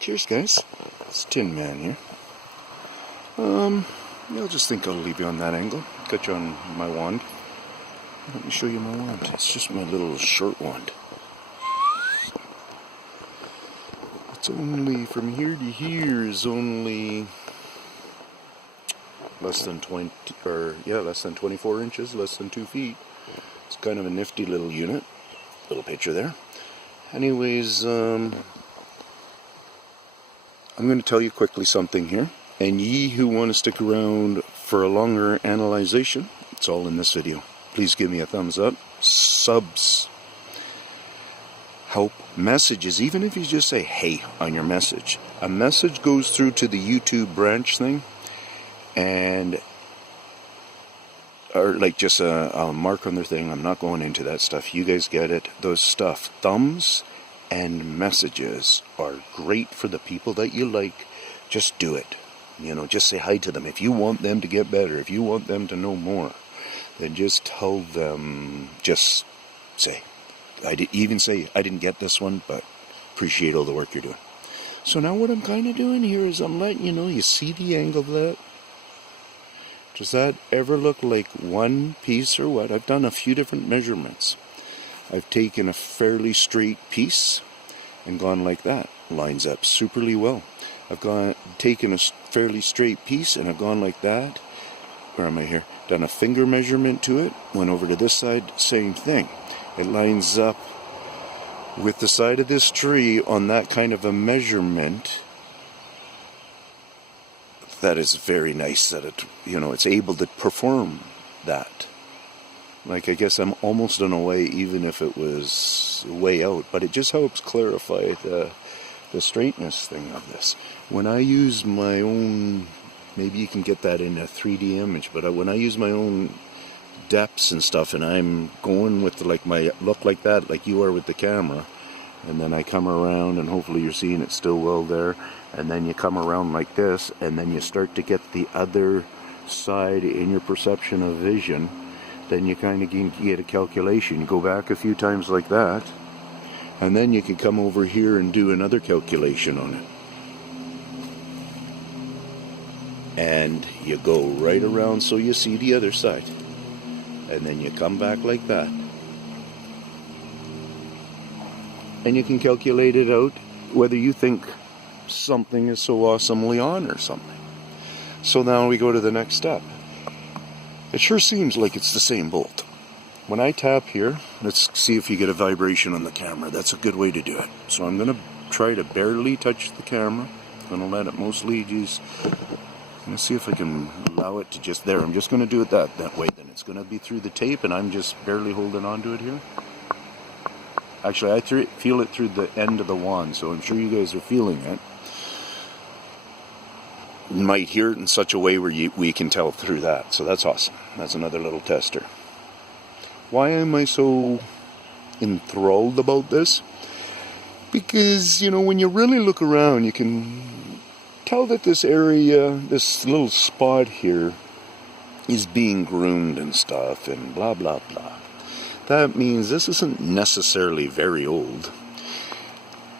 Cheers, guys. It's Tinman here. I just think I'll leave you on that angle. Got you on my wand. Let me show you my wand. It's just my little short wand. It's only, from here to here is only less than 24 inches, less than 2 feet. It's kind of a nifty little unit. Little picture there. Anyways, I'm going to tell you quickly something here, and ye who want to stick around for a longer analyzation, it's all in this video. Please give me a thumbs up. Subs help messages, even if you just say hey on your message. A message goes through to the YouTube branch thing, and or like just a mark on their thing. I'm not going into that stuff. You guys get it. Those stuff. Thumbs and messages are great for the people that you like. Just do it. Just say hi to them. If you want them to get better, if you want them to know more, then just tell them, just say, I didn't get this one, but appreciate all the work you're doing. So now what I'm kind of doing here is I'm letting you know, you see the angle of that? Does that ever look like one piece or what? I've done a few different measurements. I've taken a fairly straight piece and gone like that. Lines up superly well. I've taken a fairly straight piece and I've gone like that. Where am I here? Done a finger measurement to it. Went over to this side, same thing. It lines up with the side of this tree on that kind of a measurement. That is very nice that it's able to perform that. Like, I guess I'm almost in a way, even if it was way out, but it just helps clarify the straightness thing of this. When I use my own, maybe you can get that in a 3D image, but when I use my own depths and stuff, and I'm going with like my look like that, like you are with the camera, and then I come around, and hopefully you're seeing it still well there, and then you come around like this, and then you start to get the other side in your perception of vision. Then you kind of get a calculation. You go back a few times like that, and then you can come over here and do another calculation on it. And you go right around so you see the other side. And then you come back like that. And you can calculate it out whether you think something is so awesomely on or something. So now we go to the next step. It sure seems like it's the same bolt. When I tap here, let's see if you get a vibration on the camera. That's a good way to do it. So I'm going to try to barely touch the camera. I'm going to let it mostly just... I'm going to see if I can allow it to just there. I'm just going to do it that way. Then it's going to be through the tape, and I'm just barely holding on to it here. Actually, I feel it through the end of the wand, so I'm sure you guys are feeling it. You might hear it in such a way where we can tell through that. So that's awesome. That's another little tester. Why am I so enthralled about this? Because, when you really look around, you can tell that this area, this little spot here, is being groomed and stuff and blah, blah, blah. That means this isn't necessarily very old.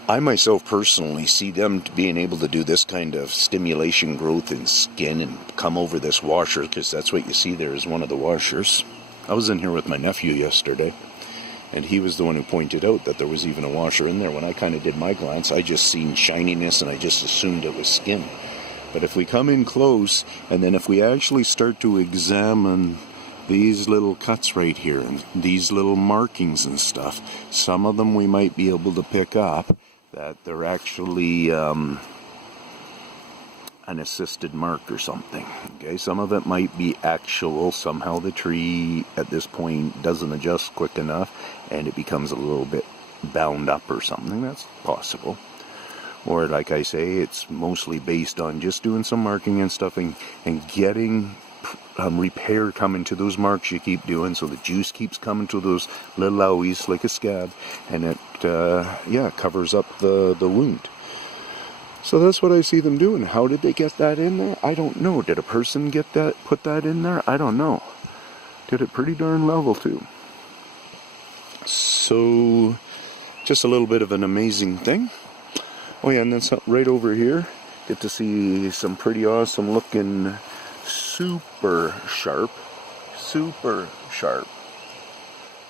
I myself personally see them being able to do this kind of stimulation growth in skin and come over this washer, because that's what you see there is one of the washers. I was in here with my nephew yesterday, and he was the one who pointed out that there was even a washer in there. When I kind of did my glance, I just seen shininess and I just assumed it was skin. But if we come in close, and then if we actually start to examine these little cuts right here and these little markings and stuff, some of them we might be able to pick up that they're actually an assisted mark or something. Okay, some of it might be actual. Somehow the tree at this point doesn't adjust quick enough and it becomes a little bit bound up or something. That's possible. Or like I say, it's mostly based on just doing some marking and stuff and getting repair coming to those marks you keep doing, so the juice keeps coming to those little owies like a scab, and it covers up the wound. So that's what I see them doing. How did they get that in there? I don't know. Did a person put that in there? I don't know. Did it pretty darn level too. So just a little bit of an amazing thing. Oh yeah, and then right over here, get to see some pretty awesome looking super sharp,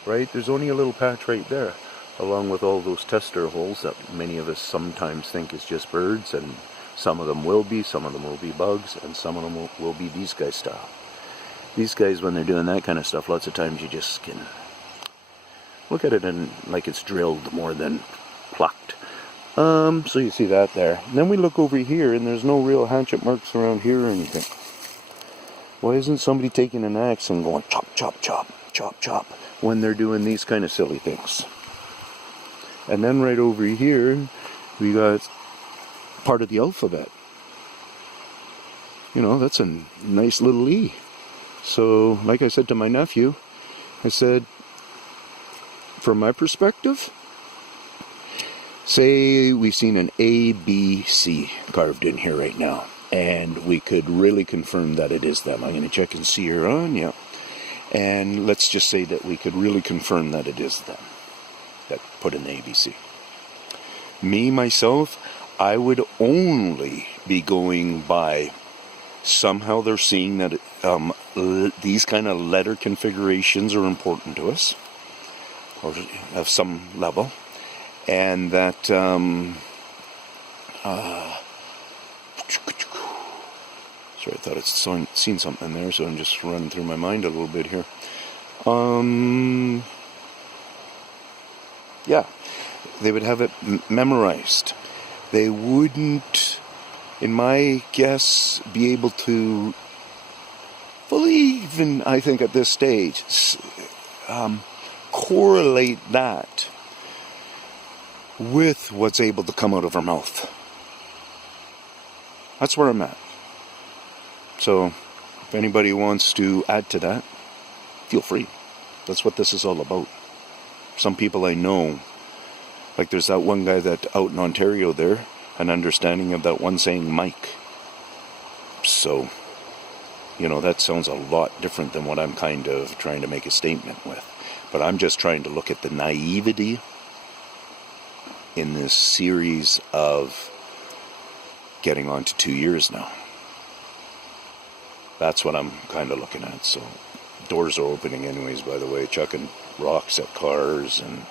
right? There's only a little patch right there, along with all those tester holes that many of us sometimes think is just birds, and some of them will be bugs, and some of them will be these guys style. These guys, when they're doing that kind of stuff, lots of times you just can look at it and like it's drilled more than plucked. So you see that there. And then we look over here, and there's no real hatchet marks around here or anything. Why isn't somebody taking an axe and going chop, chop, chop, chop, chop when they're doing these kind of silly things? And then right over here, we got part of the alphabet. You know, that's a nice little E. So, like I said to my nephew, I said, from my perspective, say we've seen an A, B, C carved in here right now, and we could really confirm that it is them. I'm going to check and see her on, yeah. And let's just say that we could really confirm that it is them that put in the ABC. Me, myself, I would only be going by somehow they're seeing that these kind of letter configurations are important to us, or of some level, and that sorry, I thought I'd seen something there, so I'm just running through my mind a little bit here. Yeah, they would have it memorized. They wouldn't, in my guess, be able to fully, even I think at this stage, correlate that with what's able to come out of our mouth. That's where I'm at. So, if anybody wants to add to that, feel free. That's what this is all about. Some people I know, like there's that one guy that out in Ontario there, an understanding of that one saying Mike. So, you know, that sounds a lot different than what I'm kind of trying to make a statement with. But I'm just trying to look at the naivety in this series of getting on to 2 years now. That's what I'm kind of looking at. So, doors are opening anyways, by the way, chucking rocks at cars, and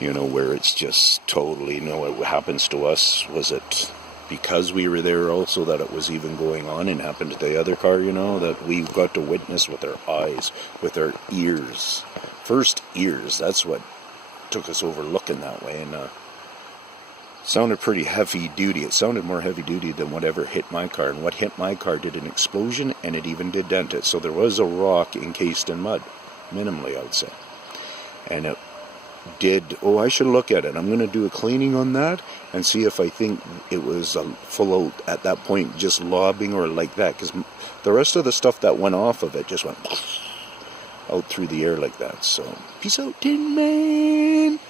you know, where it's just totally, you know, what happens to us, was it because we were there also that it was even going on and happened to the other car, you know, that we got to witness with our eyes, with our ears. First ears, that's what took us over looking that way, and sounded pretty heavy duty. It sounded more heavy duty than whatever hit my car, and what hit my car did an explosion, and it even did dent it. So there was a rock encased in mud, minimally I would say, and it did, I should look at it. I'm going to do a cleaning on that and see if I think it was full out at that point, just lobbing or like that, because the rest of the stuff that went off of it just went out through the air like that. So, peace out, Tinman.